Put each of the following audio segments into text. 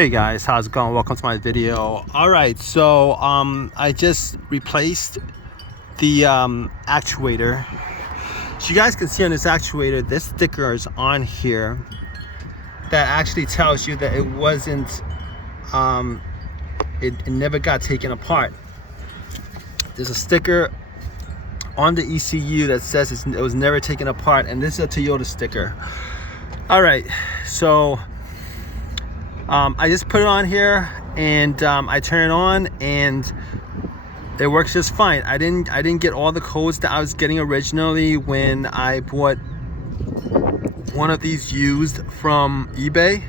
Hey guys, how's it going? Welcome to my video. Alright, so I just replaced the actuator. So you guys can see on this actuator, this sticker is on here that actually tells you that it wasn't it never got taken apart. There's a sticker on the ECU that says it was never taken apart, and this is a Toyota sticker. Alright, so I just put it on here and I turn it on and it works just fine. I didn't get all the codes that I was getting originally when I bought one of these used from eBay.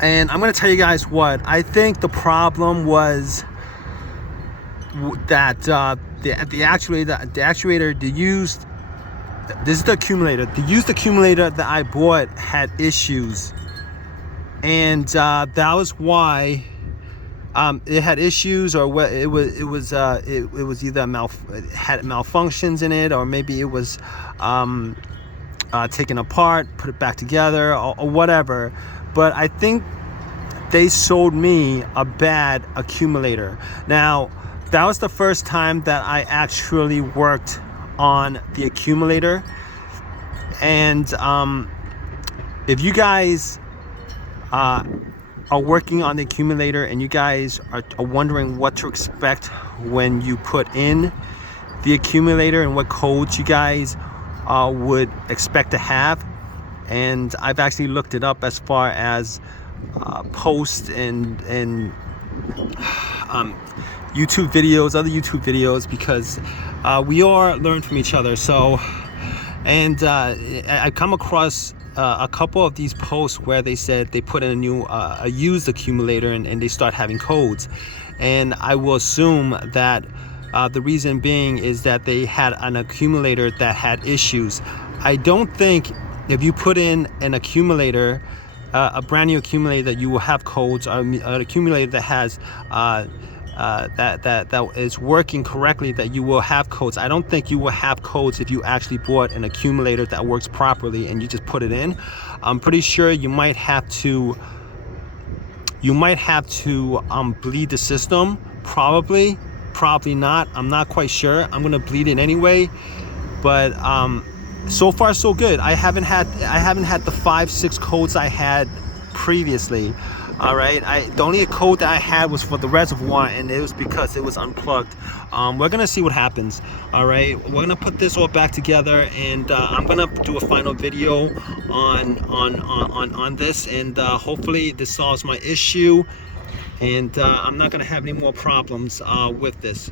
And I'm gonna tell you guys what I think the problem was, that the actuator, the used, this is the accumulator. The used accumulator that I bought had issues. And that was why it had issues, or what it was either it had malfunctions in it, or maybe it was taken apart, put it back together, or whatever. But I think they sold me a bad accumulator. Now, that was the first time that I actually worked on the accumulator. And if you guys are working on the accumulator and you guys are wondering what to expect when you put in the accumulator and what codes you guys would expect to have, and I've actually looked it up as far as posts and YouTube videos, other YouTube videos, because we all learn from each other. So, and I come across a couple of these posts where they said they put in a new a used accumulator and they start having codes, and I will assume that the reason being is that they had an accumulator that had issues. I don't think if you put in an accumulator, a brand new accumulator, that you will have codes, or an accumulator that has that is working correctly, that you will have codes. I don't think you will have codes if you actually bought an accumulator that works properly and you just put it in. I'm pretty sure you might have to bleed the system, probably not. I'm not quite sure. I'm gonna bleed it anyway, but so far so good. I haven't had the 5-6 codes I had previously. All right, the only code that I had was for the reservoir, and it was because it was unplugged. We're gonna see what happens. All right, we're gonna put this all back together, and I'm gonna do a final video on this, and hopefully this solves my issue, and I'm not gonna have any more problems with this.